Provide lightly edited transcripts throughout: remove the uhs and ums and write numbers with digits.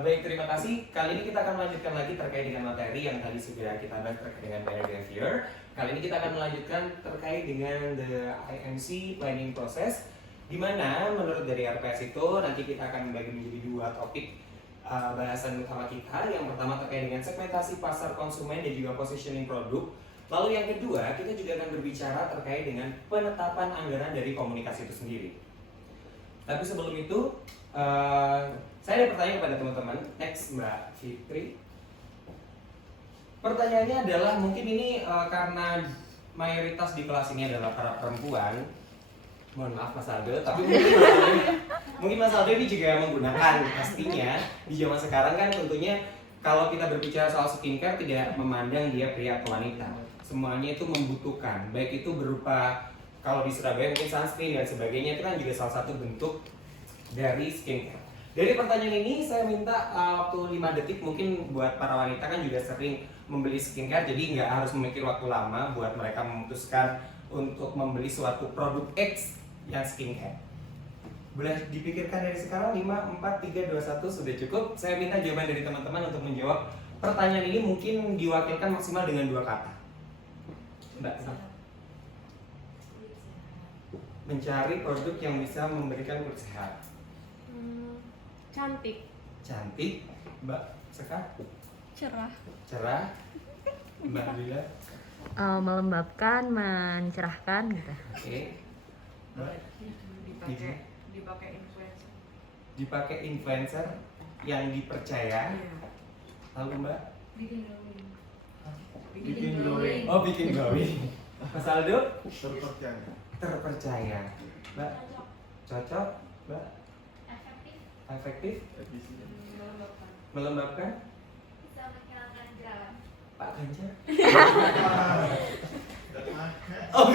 Baik, terima kasih. Kali ini kita akan melanjutkan lagi terkait dengan materi yang tadi sudah kita bahas terkait dengan buyer behavior. Kali ini kita akan melanjutkan terkait dengan the IMC planning process, di mana menurut dari RPS itu nanti kita akan membagi menjadi dua topik bahasan utama kita. Yang pertama terkait dengan segmentasi pasar konsumen dan juga positioning produk. Lalu yang kedua, kita juga akan berbicara terkait dengan penetapan anggaran dari komunikasi itu sendiri. Tapi sebelum itu, saya ada pertanyaan kepada teman-teman. Next, Mbak Fitri. Pertanyaannya adalah, mungkin ini karena mayoritas di kelas ini adalah para perempuan. Mohon maaf Mas Aldo, tapi mungkin Mas Aldo ini juga menggunakan. Pastinya di zaman sekarang kan tentunya kalau kita berbicara soal skincare tidak memandang dia pria atau wanita. Semuanya itu membutuhkan, baik itu berupa kalau di Surabaya mungkin sunscreen dan sebagainya, itu kan juga salah satu bentuk dari skincare. Dari pertanyaan ini saya minta waktu 5 detik, mungkin buat para wanita kan juga sering membeli skincare, jadi nggak harus memikir waktu lama buat mereka memutuskan untuk membeli suatu produk X yang skincare. Boleh dipikirkan dari sekarang, 5, 4, 3, 2, 1 sudah cukup. Saya minta jawaban dari teman-teman untuk menjawab pertanyaan ini, mungkin diwakilkan maksimal dengan 2 kata. Mbak, mencari produk yang bisa memberikan kulit sehat. Cantik. Cantik. Mbak Sekar? Cerah. Cerah. Mbak Lila? Melembabkan, mencerahkan gitu. Oke. Mbak? Dipakai influencer. Dipakai influencer yang dipercaya. Lalu Mbak? Bikin glowing. Bikin glowing. Oh, bikin glowing. Mas Aldo? Terpercaya. Terpercaya. Mbak? Cocok? Mbak? Efektif? Efisien. Melembabkan? Bisa menghilangkan jerawat. Pak Ganjar? Oh,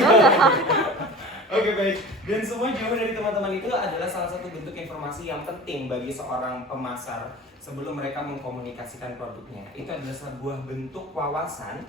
Oke, baik. Dan semua jawaban dari teman-teman itu adalah salah satu bentuk informasi yang penting bagi seorang pemasar sebelum mereka mengkomunikasikan produknya. Itu adalah sebuah bentuk wawasan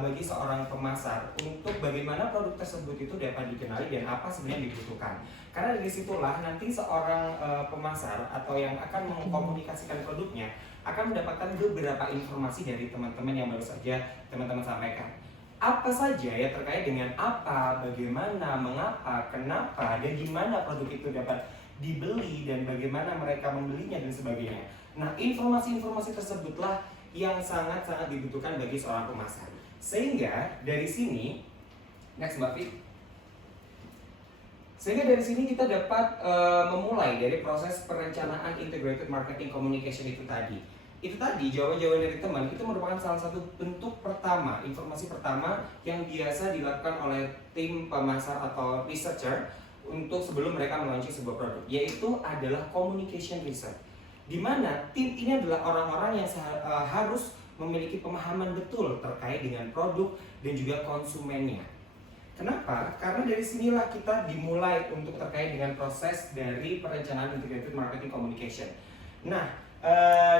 bagi seorang pemasar untuk bagaimana produk tersebut itu dapat dikenali dan apa sebenarnya yang dibutuhkan. Karena dari situlah nanti seorang pemasar atau yang akan mengkomunikasikan produknya akan mendapatkan beberapa informasi dari teman-teman yang baru saja teman-teman sampaikan. Apa saja ya terkait dengan apa, bagaimana, mengapa, kenapa, dan gimana produk itu dapat dibeli dan bagaimana mereka membelinya dan sebagainya. Nah, informasi-informasi tersebutlah yang sangat-sangat dibutuhkan bagi seorang pemasar. Sehingga dari sini, next Mbak Fit. Sehingga dari sini kita dapat memulai dari proses perencanaan integrated marketing communication itu tadi. Itu tadi jawaban-jawaban dari teman itu merupakan salah satu bentuk pertama, informasi pertama yang biasa dilakukan oleh tim pemasar atau researcher untuk sebelum mereka melaunching sebuah produk, yaitu adalah communication research. Di mana tim ini adalah orang-orang yang harus memiliki pemahaman betul terkait dengan produk dan juga konsumennya. Kenapa? Karena dari sinilah kita dimulai untuk terkait dengan proses dari perencanaan integrated marketing communication. Nah,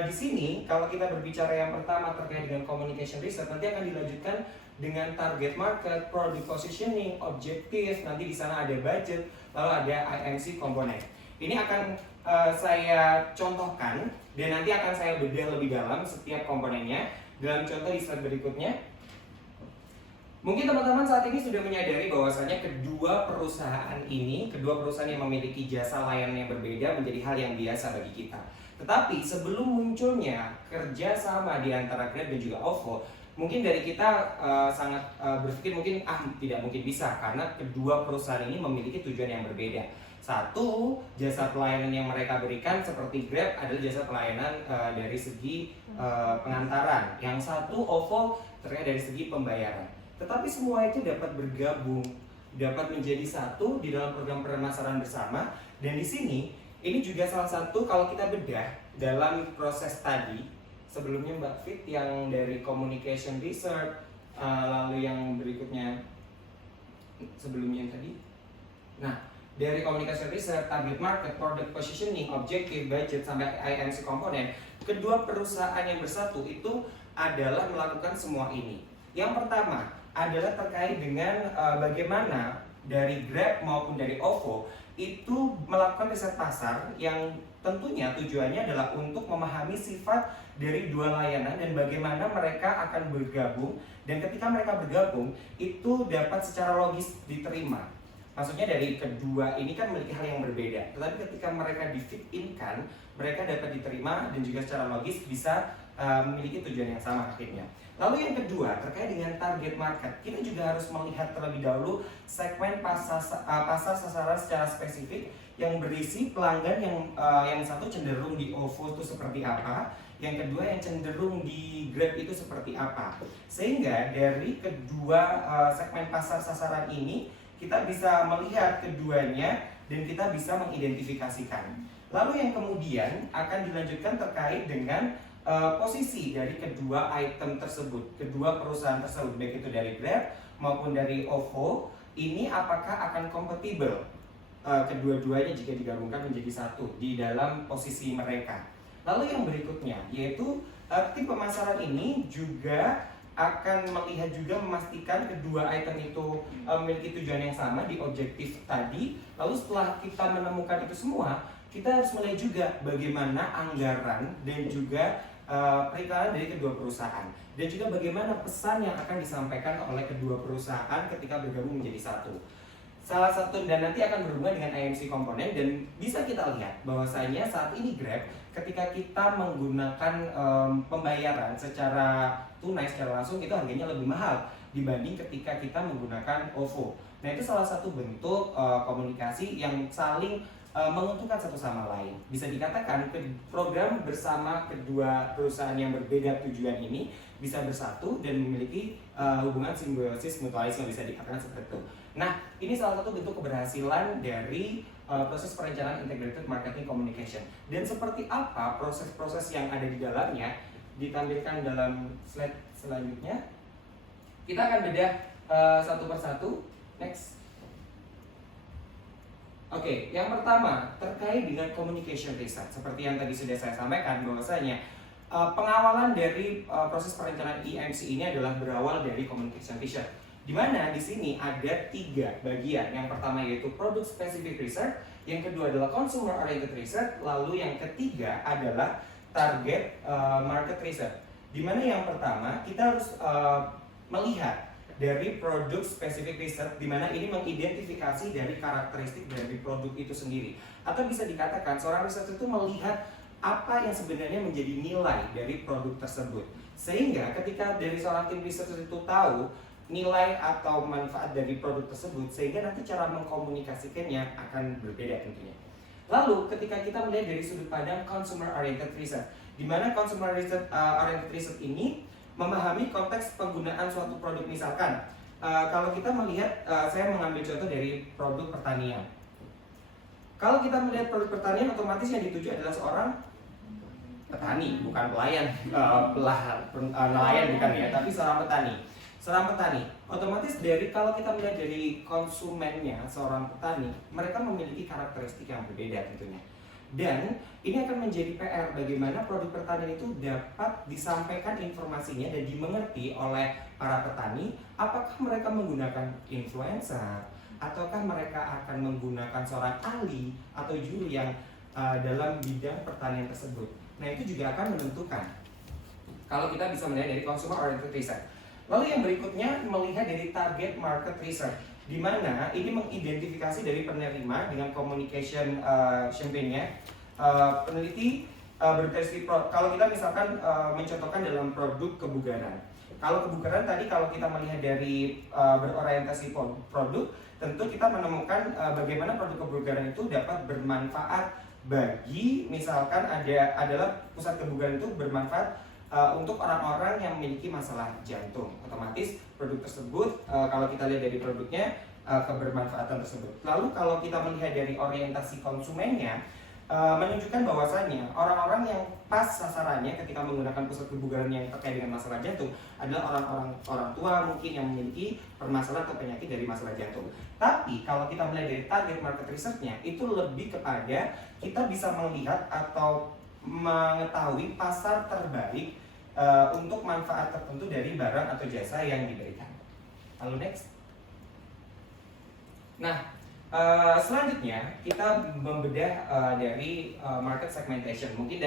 di sini kalau kita berbicara yang pertama terkait dengan communication research, nanti akan dilanjutkan dengan target market, product positioning, objektif, nanti di sana ada budget, lalu ada IMC komponen. Ini akan saya contohkan dan nanti akan saya bedah lebih dalam setiap komponennya dalam contoh di slide berikutnya. Mungkin teman-teman saat ini sudah menyadari bahwasanya kedua perusahaan yang memiliki jasa layanan yang berbeda menjadi hal yang biasa bagi kita. Tetapi sebelum munculnya kerjasama di antara Grab dan juga OVO, mungkin dari kita sangat berpikir mungkin tidak mungkin bisa karena kedua perusahaan ini memiliki tujuan yang berbeda. Satu, jasa pelayanan yang mereka berikan seperti Grab adalah jasa pelayanan dari segi pengantaran. Yang satu, OVO terkait dari segi pembayaran. Tetapi semua itu dapat bergabung, dapat menjadi satu di dalam program pemasaran bersama. Dan di sini ini juga salah satu kalau kita bedah dalam proses tadi sebelumnya Mbak Fit yang dari communication research, lalu yang berikutnya sebelumnya yang tadi. Nah, dari communication research, target market, product positioning, objective, budget sampai IMC komponen, kedua perusahaan yang bersatu itu adalah melakukan semua ini. Yang pertama adalah terkait dengan bagaimana dari Grab maupun dari OVO itu melakukan riset pasar yang tentunya tujuannya adalah untuk memahami sifat dari dua layanan dan bagaimana mereka akan bergabung, dan ketika mereka bergabung itu dapat secara logis diterima. Maksudnya dari kedua ini kan memiliki hal yang berbeda, tetapi ketika mereka di fit in kan, mereka dapat diterima dan juga secara logis bisa memiliki tujuan yang sama akhirnya. Lalu yang kedua terkait dengan target market, kita juga harus melihat terlebih dahulu segmen pasar sasaran secara spesifik yang berisi pelanggan yang satu cenderung di OVO itu seperti apa, yang kedua yang cenderung di Grab itu seperti apa. Sehingga dari kedua segmen pasar sasaran ini kita bisa melihat keduanya dan kita bisa mengidentifikasikan. Lalu yang kemudian akan dilanjutkan terkait dengan posisi dari kedua item tersebut, kedua perusahaan tersebut, baik itu dari Grab maupun dari OVO, ini apakah akan kompatibel kedua-duanya jika digabungkan menjadi satu di dalam posisi mereka. Lalu yang berikutnya yaitu tim pemasaran ini juga akan melihat juga memastikan kedua item itu memiliki tujuan yang sama di objektif tadi. Lalu setelah kita menemukan itu semua, kita harus melihat juga bagaimana anggaran dan juga periklanan dari kedua perusahaan, dan juga bagaimana pesan yang akan disampaikan oleh kedua perusahaan ketika bergabung menjadi satu. Salah satu dan nanti akan berhubungan dengan IMC komponen, dan bisa kita lihat bahwasanya saat ini Grab ketika kita menggunakan pembayaran secara tunai secara langsung itu harganya lebih mahal dibanding ketika kita menggunakan OVO. Nah itu salah satu bentuk komunikasi yang saling menguntungkan satu sama lain. Bisa dikatakan program bersama kedua perusahaan yang berbeda tujuan ini bisa bersatu dan memiliki hubungan simbiosis mutualisme, bisa dikatakan seperti itu. Nah, ini salah satu bentuk keberhasilan dari proses perencanaan integrated marketing communication. Dan seperti apa proses-proses yang ada di dalamnya ditampilkan dalam slide selanjutnya. Kita akan bedah satu persatu. Next. Oke, yang pertama terkait dengan communication research. Seperti yang tadi sudah saya sampaikan bahwasanya pengawalan dari proses perencanaan IMC ini adalah berawal dari communication research. Di mana di sini ada 3 bagian. Yang pertama yaitu product specific research, yang kedua adalah consumer oriented research, lalu yang ketiga adalah target market research. Di mana yang pertama kita harus melihat dari produk specific research, di mana ini mengidentifikasi dari karakteristik dari produk itu sendiri. Atau bisa dikatakan seorang researcher itu melihat apa yang sebenarnya menjadi nilai dari produk tersebut. Sehingga ketika dari seorang tim researcher itu tahu nilai atau manfaat dari produk tersebut, sehingga nanti cara mengkomunikasikannya akan berbeda tentunya. Lalu ketika kita melihat dari sudut pandang consumer oriented research, di mana consumer oriented research ini memahami konteks penggunaan suatu produk. Misalkan kalau kita melihat, saya mengambil contoh dari produk pertanian. Kalau kita melihat produk pertanian, otomatis yang dituju adalah seorang petani, bukan pelayan, nelayan bukan ya, tapi seorang petani. Seorang petani, otomatis kalau kita melihat dari konsumennya, seorang petani, mereka memiliki karakteristik yang berbeda tentunya. Dan ini akan menjadi PR bagaimana produk pertanian itu dapat disampaikan informasinya dan dimengerti oleh para petani. Apakah mereka menggunakan influencer, ataukah mereka akan menggunakan seorang ahli atau juri yang dalam bidang pertanian tersebut. Nah itu juga akan menentukan kalau kita bisa melihat dari consumer oriented research. Lalu yang berikutnya melihat dari target market research, di mana ini mengidentifikasi dari penerima dengan communication campaign-nya. Peneliti bertesti kalau kita misalkan mencontohkan dalam produk kebugaran. Kalau kebugaran tadi kalau kita melihat dari berorientasi produk, tentu kita menemukan bagaimana produk kebugaran itu dapat bermanfaat bagi misalkan adalah pusat kebugaran itu bermanfaat untuk orang-orang yang memiliki masalah jantung. Otomatis produk tersebut kalau kita lihat dari produknya kebermanfaatan tersebut. Lalu kalau kita melihat dari orientasi konsumennya, menunjukkan bahwasannya orang-orang yang pas sasarannya ketika menggunakan pusat kebugaran yang terkait dengan masalah jantung adalah orang tua mungkin yang memiliki permasalahan atau penyakit dari masalah jantung. Tapi kalau kita melihat dari target market research-nya, itu lebih kepada kita bisa melihat atau mengetahui pasar terbaik untuk manfaat tertentu dari barang atau jasa yang diberikan. Lalu next. Nah, Selanjutnya kita membedah dari market segmentation. Mungkin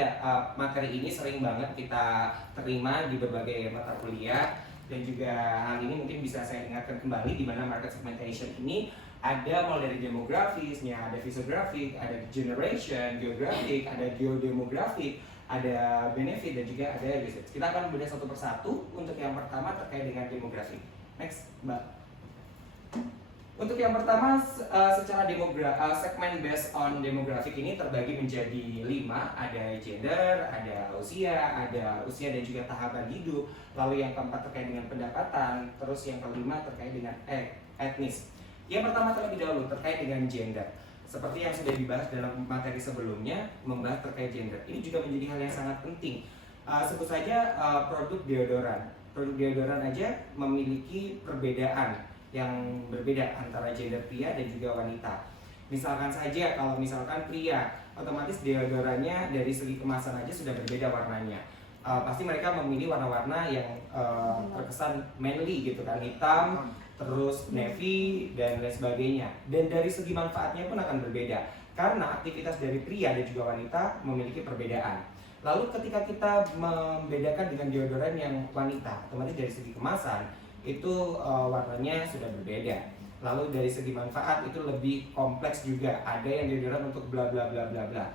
materi ini sering banget kita terima di berbagai mata kuliah, dan juga hal ini mungkin bisa saya ingatkan kembali di mana market segmentation ini ada mulai dari demografisnya, ada fisiografik, ada generation, geographic, ada geodemografik, ada benefit, dan juga ada research. Kita akan bedah satu persatu. Untuk yang pertama terkait dengan demografi. Next, Mbak. Untuk yang pertama, secara segmen based on demographic ini terbagi menjadi 5. Ada gender, ada usia dan juga tahapan hidup. Lalu yang keempat terkait dengan pendapatan. Terus yang kelima terkait dengan etnis. Yang pertama terlebih dahulu terkait dengan gender. Seperti yang sudah dibahas dalam materi sebelumnya, membahas terkait gender. Ini juga menjadi hal yang sangat penting. Sebut saja produk deodoran. Produk deodoran aja memiliki perbedaan yang berbeda antara gender pria dan juga wanita. Misalkan saja kalau misalkan pria, otomatis deodorannya dari segi kemasan aja sudah berbeda warnanya. Pasti mereka memilih warna-warna yang terkesan manly gitu kan, hitam, terus navy dan lain sebagainya. Dan dari segi manfaatnya pun akan berbeda karena aktivitas dari pria dan juga wanita memiliki perbedaan. Lalu ketika kita membedakan dengan deodoran yang wanita, otomatis dari segi kemasan itu warnanya sudah berbeda. Lalu dari segi manfaat itu lebih kompleks juga. Ada yang deodoran untuk bla bla bla bla bla.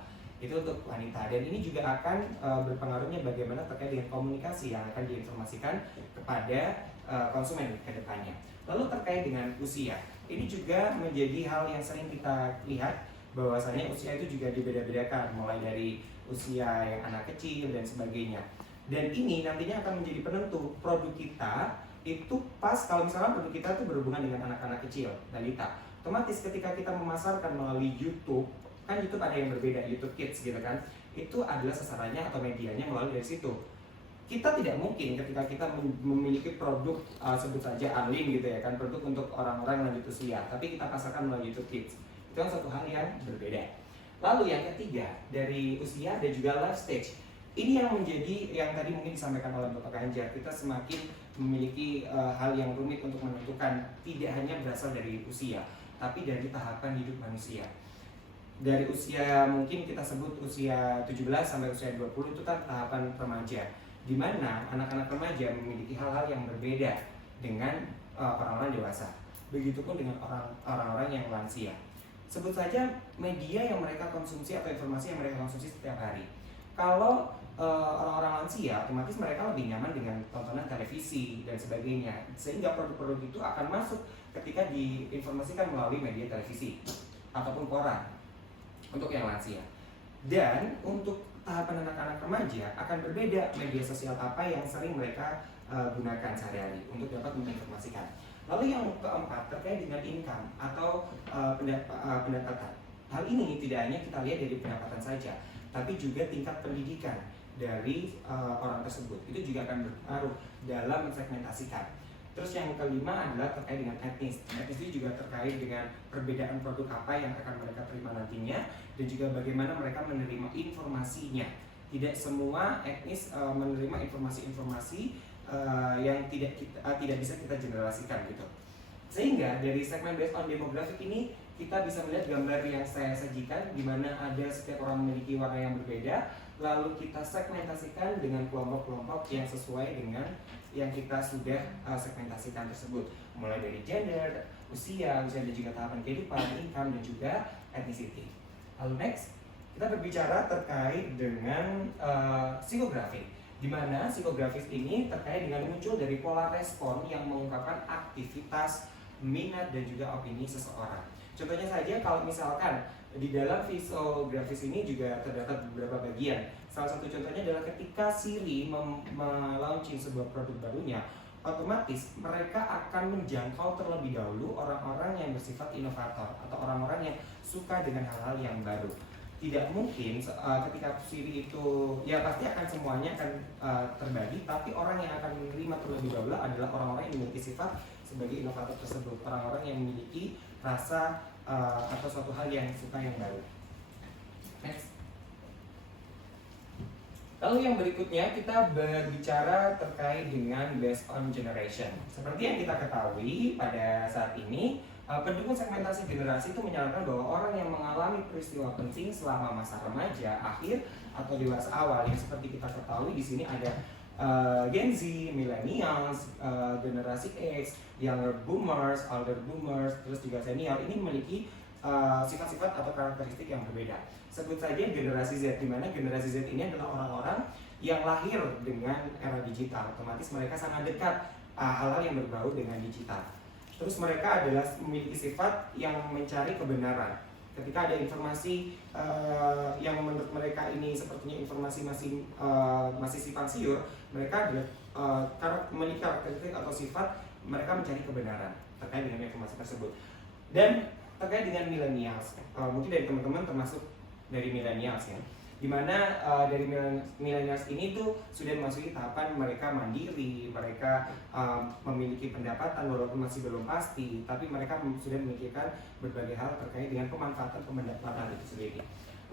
Itu untuk wanita, dan ini juga akan berpengaruhnya bagaimana terkait dengan komunikasi yang akan diinformasikan kepada konsumen ke depannya. Lalu terkait dengan usia, ini juga menjadi hal yang sering kita lihat bahwasanya usia itu juga dibeda-bedakan, mulai dari usia yang anak kecil dan sebagainya. Dan ini nantinya akan menjadi penentu produk kita itu pas kalau misalnya produk kita itu berhubungan dengan anak-anak kecil, balita. Otomatis ketika kita memasarkan melalui YouTube, kan YouTube ada yang berbeda, YouTube Kids gitu kan, itu adalah sasarannya atau medianya melalui dari situ. Kita tidak mungkin ketika kita memiliki produk sebut saja Unlim gitu ya kan, produk untuk orang-orang lanjut usia, tapi kita pasarkan melalui YouTube Kids. Itu kan satu hal yang berbeda. Lalu yang ketiga, dari usia dan juga life stage. Ini yang menjadi yang tadi mungkin disampaikan oleh Bapak Ganjar, kita semakin memiliki hal yang rumit untuk menentukan, tidak hanya berasal dari usia, tapi dari tahapan hidup manusia. Dari usia mungkin kita sebut usia 17 sampai usia 20 itu kan tahapan remaja, di mana anak-anak remaja memiliki hal-hal yang berbeda dengan orang-orang dewasa. Begitupun dengan orang-orang yang lansia. Sebut saja media yang mereka konsumsi atau informasi yang mereka konsumsi setiap hari. Kalau orang-orang lansia, otomatis mereka lebih nyaman dengan tontonan televisi dan sebagainya, sehingga produk-produk itu akan masuk ketika diinformasikan melalui media televisi ataupun koran untuk yang lansia. Dan untuk tahapan anak-anak remaja akan berbeda media sosial apa yang sering mereka gunakan sehari-hari untuk dapat menginformasikan. Lalu yang keempat terkait dengan income atau pendapatan. Hal ini tidak hanya kita lihat dari pendapatan saja, tapi juga tingkat pendidikan dari orang tersebut. Itu juga akan berpengaruh dalam mensegmentasikan. Terus yang kelima adalah terkait dengan etnis. Etnis itu juga terkait dengan perbedaan produk apa yang akan mereka terima nantinya, dan juga bagaimana mereka menerima informasinya. Tidak semua etnis menerima informasi-informasi yang tidak bisa kita generalisasikan gitu. Sehingga dari segmen based on demographic ini kita bisa melihat gambar yang saya sajikan, di mana ada setiap orang memiliki warna yang berbeda, lalu kita segmentasikan dengan kelompok-kelompok yang sesuai dengan yang kita sudah segmentasikan tersebut, mulai dari gender, usia dan juga tahapan kehidupan, income, dan juga ethnicity. Lalu next, kita berbicara terkait dengan psikografi, di mana psikografis ini terkait dengan muncul dari pola respon yang mengungkapkan aktivitas, minat, dan juga opini seseorang. Contohnya saja kalau misalkan di dalam psikografis ini juga terdapat beberapa bagian. Salah satu contohnya adalah ketika Siri melaunching sebuah produk barunya, otomatis mereka akan menjangkau terlebih dahulu orang-orang yang bersifat inovator atau orang-orang yang suka dengan hal-hal yang baru. Tidak mungkin ketika Siri itu ya pasti akan semuanya akan terbagi, tapi orang yang akan menerima terlebih dahulu adalah orang-orang yang memiliki sifat sebagai inovator tersebut, orang-orang yang memiliki rasa atau suatu hal yang suka yang baru. Next. Lalu yang berikutnya kita berbicara terkait dengan based on generation. Seperti yang kita ketahui pada saat ini Pendukung segmentasi generasi itu menyarankan bahwa orang yang mengalami peristiwa penting selama masa remaja, akhir, atau dewasa awal yang seperti kita ketahui di sini ada Gen Z, Millennials, generasi X, Younger Boomers, Older Boomers, terus juga senior ini memiliki sifat-sifat atau karakteristik yang berbeda. Sebut saja generasi Z, di mana generasi Z ini adalah orang-orang yang lahir dengan era digital, otomatis mereka sangat dekat hal-hal yang berbau dengan digital. Terus mereka adalah memiliki sifat yang mencari kebenaran. Ketika ada informasi yang menurut mereka ini sepertinya informasi masih simpang siur, mereka adalah memiliki karakteristik atau sifat mereka mencari kebenaran terkait dengan informasi tersebut. Dan terkait dengan millennials, mungkin dari teman-teman termasuk dari millennials ya, dimana dari millennials ini tuh sudah memasuki tahapan mereka mandiri, mereka memiliki pendapatan walaupun masih belum pasti, tapi mereka sudah memikirkan berbagai hal terkait dengan pemanfaatan pendapatan itu sendiri.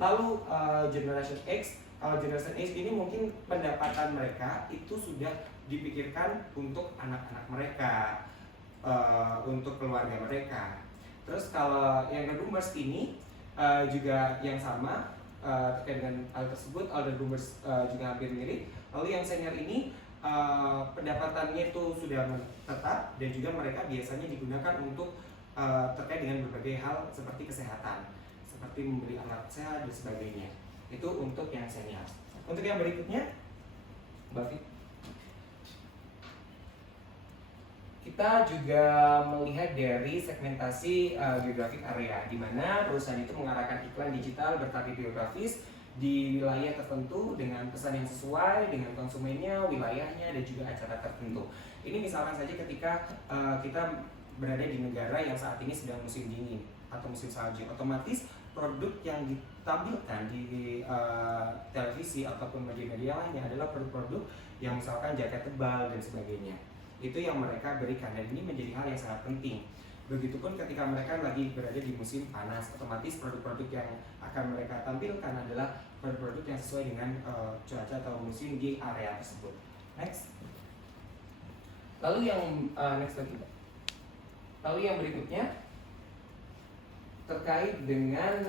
Lalu generation X, generation X ini mungkin pendapatan mereka itu sudah dipikirkan untuk anak-anak mereka, untuk keluarga mereka. Terus kalau yang boomers ini juga yang sama. Terkait dengan hal tersebut, older boomers juga hampir mirip. Lalu yang senior ini pendapatannya itu sudah tetap dan juga mereka biasanya digunakan untuk terkait dengan berbagai hal seperti kesehatan, seperti membeli alat sehat dan sebagainya. Itu untuk yang senior. Untuk yang berikutnya, Mbak Fit, kita juga melihat dari segmentasi geographic area, di mana perusahaan itu mengarahkan iklan digital bertarget geografis di wilayah tertentu dengan pesan yang sesuai dengan konsumennya, wilayahnya, dan juga acara tertentu. Ini misalkan saja ketika kita berada di negara yang saat ini sedang musim dingin atau musim salju, otomatis produk yang ditampilkan di televisi ataupun media-media lainnya adalah produk-produk yang misalkan jaket tebal dan sebagainya. Itu yang mereka berikan dan ini menjadi hal yang sangat penting. Begitupun ketika mereka lagi berada di musim panas, otomatis produk-produk yang akan mereka tampilkan adalah produk-produk yang sesuai dengan cuaca atau musim di area tersebut. Next. Lalu yang next lagi. Lalu yang berikutnya terkait dengan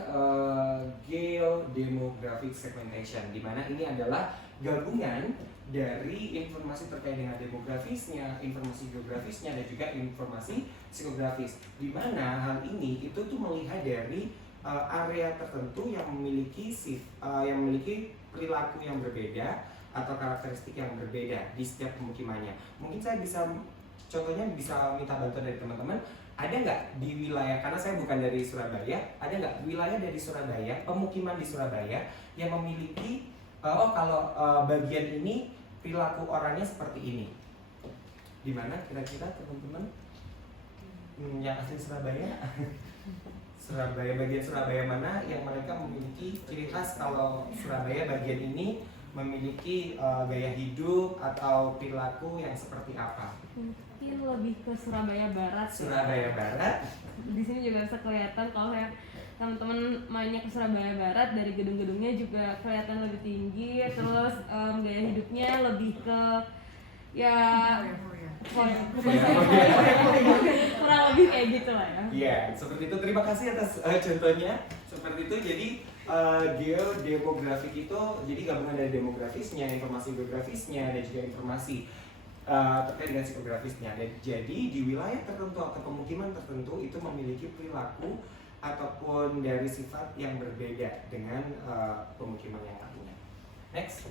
geodemographic segmentation, di mana ini adalah gabungan dari informasi terkait dengan demografisnya, informasi geografisnya, dan juga informasi psikografis. Di mana hal ini itu tuh melihat dari area tertentu yang memiliki perilaku yang berbeda atau karakteristik yang berbeda di setiap pemukimannya. Mungkin saya bisa contohnya bisa minta bantuan dari teman-teman. Ada nggak di wilayah, karena saya bukan dari Surabaya, ada nggak wilayah dari Surabaya, pemukiman di Surabaya yang memiliki kalau bagian ini perilaku orangnya seperti ini? Di mana kira-kira teman-teman yang asli Surabaya? Surabaya, bagian Surabaya mana yang mereka memiliki ciri khas kalau Surabaya bagian ini memiliki gaya hidup atau perilaku yang seperti apa? Mungkin lebih ke Surabaya Barat. Surabaya Barat. Di sini juga bisa kelihatan kalau kayak teman-teman mainnya ke Surabaya Barat, dari gedung-gedungnya juga kelihatan lebih tinggi, terus gaya hidupnya lebih ke kurang lebih kayak gitu lah ya. Iya, seperti itu. Terima kasih atas contohnya. Seperti itu. Jadi geodemografik itu jadi gabungan dari demografisnya, informasi geografisnya, dan juga informasi terkait dengan psikografisnya. Dan jadi di wilayah tertentu atau pemukiman tertentu itu memiliki perilaku ataupun dari sifat yang berbeda dengan pemukiman yang lainnya. Next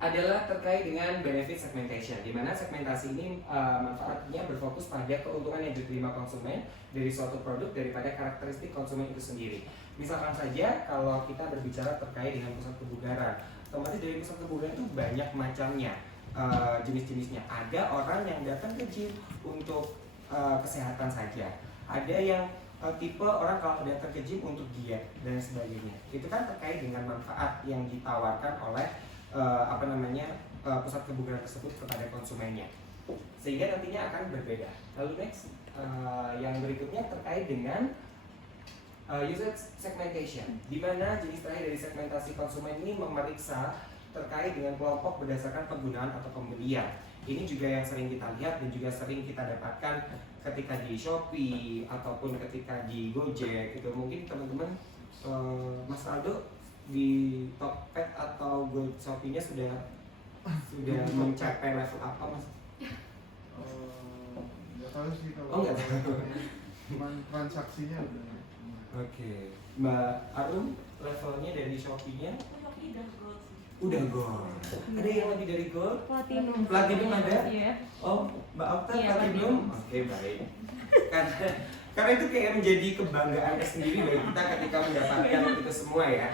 adalah terkait dengan benefit segmentation, di mana segmentasi ini manfaatnya berfokus pada keuntungan yang diterima konsumen dari suatu produk daripada karakteristik konsumen itu sendiri. Misalkan saja kalau kita berbicara terkait dengan pusat kebugaran, otomatis dari pusat kebugaran itu banyak macamnya, jenis-jenisnya. Ada orang yang datang ke gym untuk kesehatan saja, ada yang tipe orang kalau datang ke gym untuk diet dan sebagainya. Itu kan terkait dengan manfaat yang ditawarkan oleh pusat kebugaran tersebut kepada konsumennya, sehingga nantinya akan berbeda. Lalu next, yang berikutnya terkait dengan usage segmentation, di mana jenis terakhir dari segmentasi konsumen ini memeriksa terkait dengan kelompok berdasarkan penggunaan atau pembelian. Ini juga yang sering kita lihat dan juga sering kita dapatkan ketika di Shopee ataupun ketika di Gojek gitu. Mungkin teman-teman Mas Aldo di Tokped atau Shopee-nya sudah mencapai level apa, Mas? Nggak tahu sih kalau. Oh, nggak tahu. Cuman transaksinya udah. Oke. Mbak Arum, levelnya dari Shopee-nya udah gold. Ada yang lebih dari gold? Platinum. Platinum ada? Iya. Oh, Mbak Okta Iya, platinum? Oke, baik. Karena itu kayak menjadi kebanggaan tersendiri bagi kita ketika mendapatkan itu semua ya.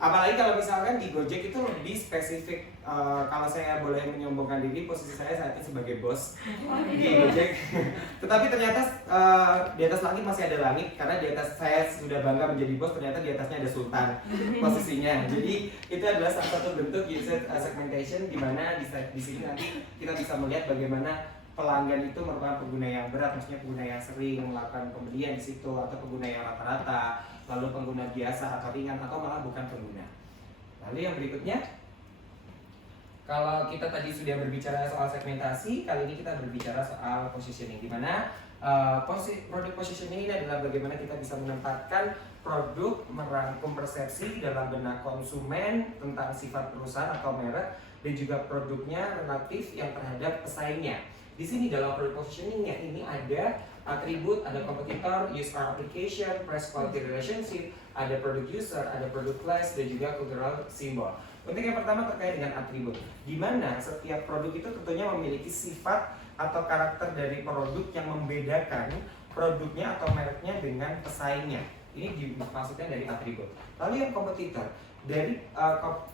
Apalagi kalau misalkan di Gojek itu lebih spesifik. Kalau saya boleh menyombongkan diri, posisi saya saat ini sebagai bos di Gojek. Tetapi ternyata di atas langit masih ada langit, karena di atas saya sudah bangga menjadi bos, ternyata di atasnya ada sultan posisinya. Jadi itu adalah salah satu bentuk user segmentation di mana di sini nanti kita bisa melihat bagaimana pelanggan itu merupakan pengguna yang berat, maksudnya pengguna yang sering melakukan pembelian di situ, atau pengguna yang rata-rata, lalu pengguna biasa atau ringan, atau malah bukan pengguna. Lalu yang berikutnya, kalau kita tadi sudah berbicara soal segmentasi, kali ini kita berbicara soal positioning, di mana produk positioning ini adalah bagaimana kita bisa menempatkan produk merangkum persepsi dalam benak konsumen tentang sifat perusahaan atau merek, dan juga produknya relatif yang terhadap pesaingnya. Di sini dalam product positioningnya ini ada atribut, ada kompetitor, user application, price quality relationship, ada product user, ada product class, dan juga cultural symbol. Untuk yang pertama terkait dengan atribut, di mana setiap produk itu tentunya memiliki sifat atau karakter dari produk yang membedakan produknya atau mereknya dengan pesaingnya. Ini maksudnya dari atribut. Lalu yang kompetitor, dari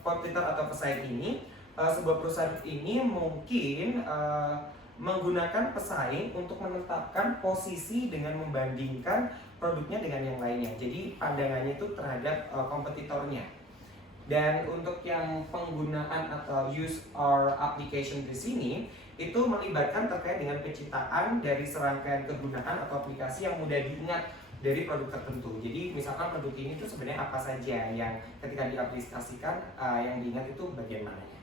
kompetitor atau pesaing ini, sebuah perusahaan ini mungkin menggunakan pesaing untuk menetapkan posisi dengan membandingkan produknya dengan yang lainnya. Jadi pandangannya itu terhadap kompetitornya. Dan untuk yang penggunaan atau use or application di sini itu melibatkan terkait dengan penciptaan dari serangkaian kegunaan atau aplikasi yang mudah diingat dari produk tertentu. Jadi misalkan produk ini tuh sebenarnya apa saja yang ketika diaplikasikan yang diingat itu bagian mananya.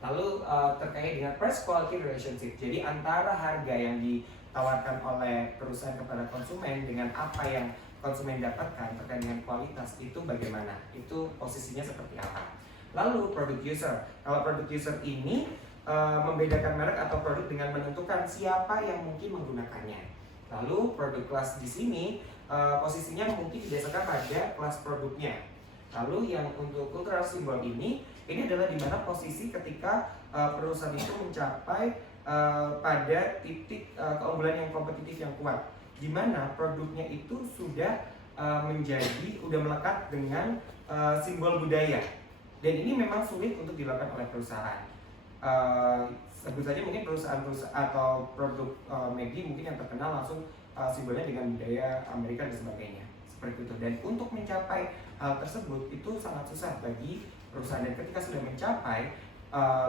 Lalu terkait dengan price quality relationship, jadi antara harga yang ditawarkan oleh perusahaan kepada konsumen dengan apa yang konsumen dapatkan terkait dengan kualitas itu bagaimana, itu posisinya seperti apa. Lalu product user, kalau product user ini membedakan merek atau produk dengan menentukan siapa yang mungkin menggunakannya. Lalu product class di sini posisinya mungkin didasarkan pada kelas produknya. Lalu yang untuk cultural symbol ini adalah di mana posisi ketika perusahaan itu mencapai pada titik keunggulan yang kompetitif yang kuat, di mana produknya itu sudah melekat dengan simbol budaya, dan ini memang sulit untuk dilakukan oleh perusahaan. Sebut saja mungkin perusahaan atau produk Maggi mungkin yang terkenal langsung simbolnya dengan budaya Amerika dan sebagainya, seperti itu. Dan untuk mencapai hal tersebut itu sangat susah bagi perusahaan, dan ketika sudah mencapai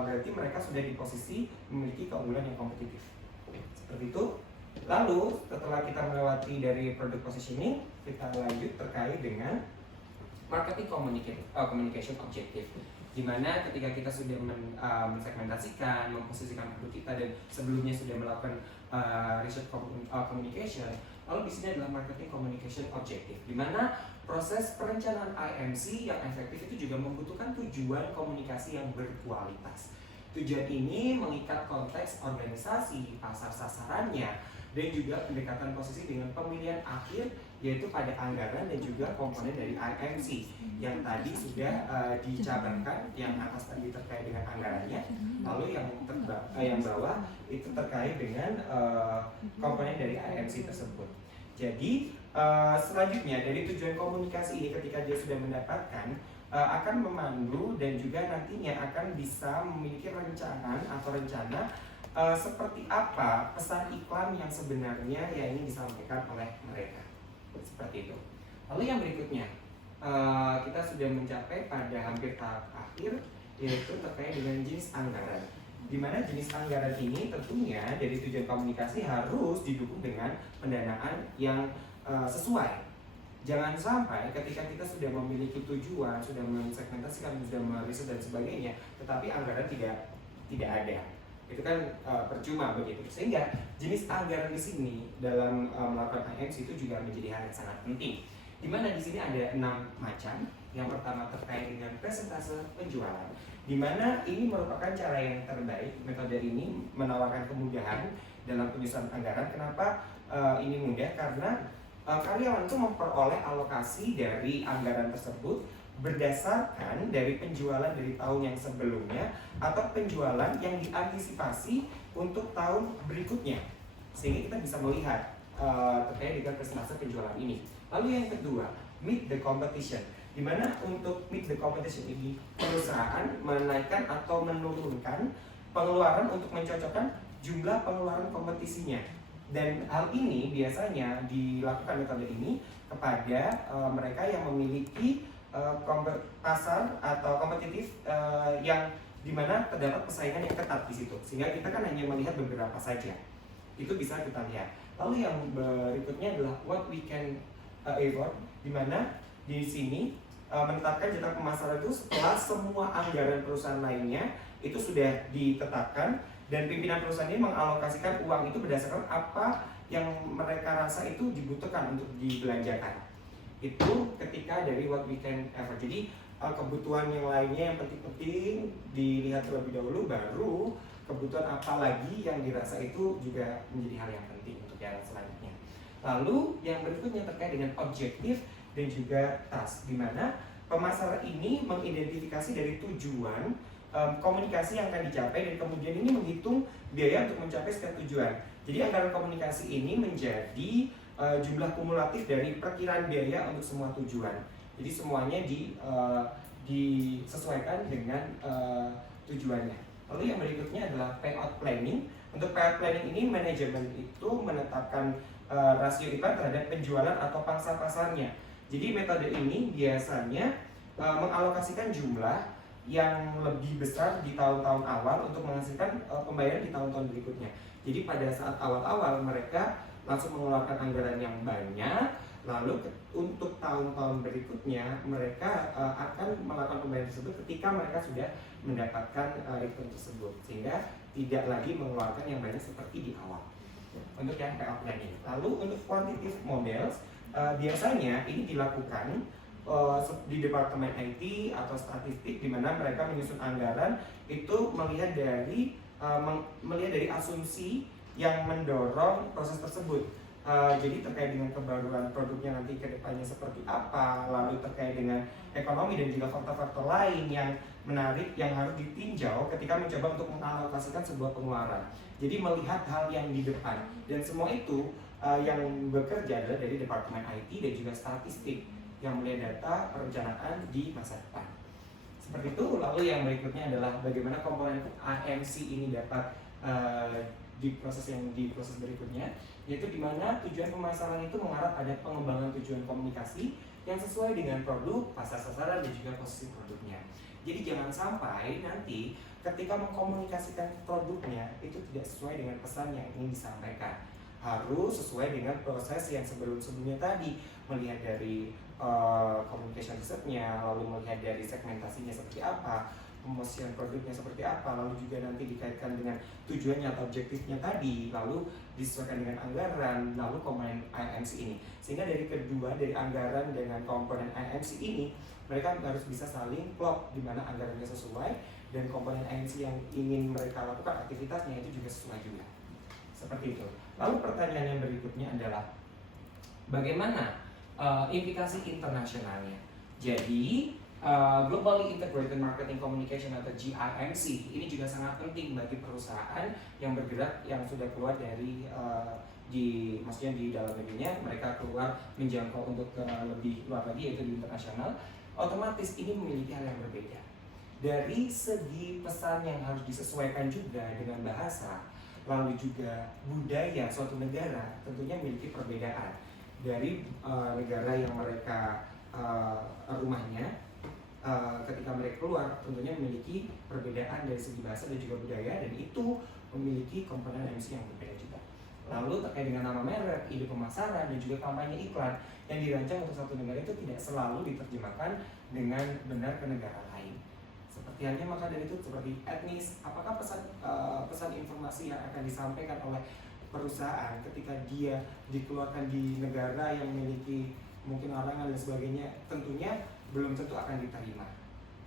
berarti mereka sudah di posisi memiliki keunggulan yang kompetitif, seperti itu. Lalu setelah kita melewati dari product positioning, kita lanjut terkait dengan marketing communication objective, di mana ketika kita sudah mensegmentasikan, memposisikan produk kita, dan sebelumnya sudah melakukan research communication, lalu di sini adalah marketing communication objective, di mana proses perencanaan IMC yang efektif itu juga membutuhkan tujuan komunikasi yang berkualitas. Tujuan ini mengikat konteks organisasi, pasar sasarannya, dan juga pendekatan posisi dengan pemilihan akhir, yaitu pada anggaran dan juga komponen dari IMC yang tadi sudah dicabarkan. Yang atas tadi terkait dengan anggarannya, lalu yang bawah itu terkait dengan komponen dari IMC tersebut. Jadi selanjutnya dari tujuan komunikasi ini, ketika dia sudah mendapatkan, akan memandu dan juga nantinya akan bisa memiliki rencana seperti apa pesan iklan yang sebenarnya yang ingin disampaikan oleh mereka, seperti itu. Lalu yang berikutnya, kita sudah mencapai pada hampir tahap akhir, yaitu terkait dengan jenis anggaran, di mana jenis anggaran ini tentunya dari tujuan komunikasi harus didukung dengan pendanaan yang sesuai. Jangan sampai ketika kita sudah memiliki tujuan, sudah mensegmentasikan, sudah meriset dan sebagainya, tetapi anggaran tidak ada. Itu kan percuma begitu. Sehingga jenis anggaran di sini dalam melakukan IMC itu juga menjadi hal yang sangat penting. Di mana di sini ada 6 macam. Yang pertama terkait dengan presentase penjualan, di mana ini merupakan cara yang terbaik. Metode ini menawarkan kemudahan dalam penyusunan anggaran. Kenapa ini mudah? Karena karyawan itu memperoleh alokasi dari anggaran tersebut berdasarkan dari penjualan dari tahun yang sebelumnya atau penjualan yang diantisipasi untuk tahun berikutnya, sehingga kita bisa melihat terkait dengan presentase penjualan ini. Lalu yang kedua, meet the competition, di mana untuk meet the competition ini perusahaan menaikkan atau menurunkan pengeluaran untuk mencocokkan jumlah pengeluaran kompetisinya. Dan hal ini biasanya dilakukan metode ini kepada mereka yang memiliki pasar atau kompetitif yang dimana terdapat persaingan yang ketat di situ. Sehingga kita kan hanya melihat beberapa saja. Itu bisa kita lihat. Lalu yang berikutnya adalah what we can afford, di mana di sini menetapkan jatah pemasaran itu setelah semua anggaran perusahaan lainnya itu sudah ditetapkan. Dan pimpinan perusahaan ini mengalokasikan uang itu berdasarkan apa yang mereka rasa itu dibutuhkan untuk dibelanjakan. Itu ketika dari what we can afford. Jadi kebutuhan yang lainnya yang penting-penting dilihat terlebih dahulu, baru kebutuhan apa lagi yang dirasa itu juga menjadi hal yang penting untuk yang selanjutnya. Lalu yang berikutnya terkait dengan objektif dan juga task, di mana pemasaran ini mengidentifikasi dari tujuan komunikasi yang akan dicapai dan kemudian ini menghitung biaya untuk mencapai setiap tujuan. Jadi anggaran komunikasi ini menjadi jumlah kumulatif dari perkiraan biaya untuk semua tujuan. Jadi semuanya disesuaikan dengan tujuannya. Lalu yang berikutnya adalah payout planning. Untuk payout planning ini manajemen itu menetapkan rasio iklan terhadap penjualan atau pangsa pasarnya. Jadi metode ini biasanya mengalokasikan jumlah yang lebih besar di tahun-tahun awal untuk menghasilkan pembayaran di tahun-tahun berikutnya. Jadi pada saat awal-awal mereka langsung mengeluarkan anggaran yang banyak, lalu untuk tahun-tahun berikutnya mereka akan melakukan pembayaran tersebut ketika mereka sudah mendapatkan return tersebut, sehingga tidak lagi mengeluarkan yang banyak seperti di awal. Untuk yang payout planning. Lalu untuk quantitative models biasanya ini dilakukan di departemen IT atau statistik, di mana mereka menyusun anggaran itu melihat dari asumsi yang mendorong proses tersebut. Jadi terkait dengan kebaruan produknya nanti ke depannya seperti apa, lalu terkait dengan ekonomi dan juga faktor-faktor lain yang menarik yang harus ditinjau ketika mencoba untuk mengalokasikan sebuah pengeluaran. Jadi melihat hal yang di depan, dan semua itu yang bekerja adalah dari departemen IT dan juga statistik yang melihat data perencanaan di masa depan. Seperti itu. Lalu yang berikutnya adalah bagaimana komponen AMC ini dapat di proses berikutnya, yaitu di mana tujuan pemasaran itu mengarah pada pengembangan tujuan komunikasi yang sesuai dengan produk, pasar sasaran, dan juga posisi produknya. Jadi jangan sampai nanti ketika mengkomunikasikan produknya itu tidak sesuai dengan pesan yang ingin disampaikan. Harus sesuai dengan proses yang sebelum-sebelumnya tadi, melihat dari communication research-nya, lalu melihat dari segmentasinya seperti apa, pemosian produknya seperti apa, lalu juga nanti dikaitkan dengan tujuannya atau objektifnya tadi, lalu disesuaikan dengan anggaran, lalu komponen IMC ini. Sehingga dari kedua, dari anggaran dengan komponen IMC ini, mereka harus bisa saling klop, di mana anggarannya sesuai dan komponen IMC yang ingin mereka lakukan aktivitasnya itu juga sesuai juga. Seperti itu. Lalu pertanyaan yang berikutnya adalah bagaimana implikasi internasionalnya. Jadi Globally Integrated Marketing Communication atau GIMC ini juga sangat penting bagi perusahaan yang bergerak, yang sudah keluar dari maksudnya di dalam negerinya, mereka keluar menjangkau untuk ke lebih luar lagi, yaitu di internasional. Otomatis ini memiliki hal yang berbeda. Dari segi pesan yang harus disesuaikan juga dengan bahasa, lalu juga budaya suatu negara tentunya memiliki perbedaan. Dari negara yang mereka rumahnya, ketika mereka keluar tentunya memiliki perbedaan dari segi bahasa dan juga budaya, dan itu memiliki komponen MC yang berbeda juga. Lalu terkait dengan nama merek, ide pemasaran, dan juga kampanye iklan yang dirancang untuk satu negara itu tidak selalu diterjemahkan dengan benar ke negara lain. Seperti halnya maka dari itu seperti etnis, apakah pesan informasi yang akan disampaikan oleh perusahaan ketika dia dikeluarkan di negara yang memiliki mungkin larangan dan sebagainya, tentunya belum tentu akan diterima.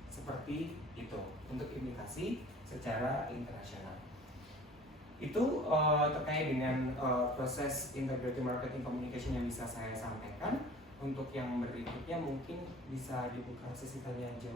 Seperti itu untuk imitasi secara internasional. Itu terkait dengan proses integrated marketing communication yang bisa saya sampaikan. Untuk yang berikutnya mungkin bisa dibuka sesi tanya jawab.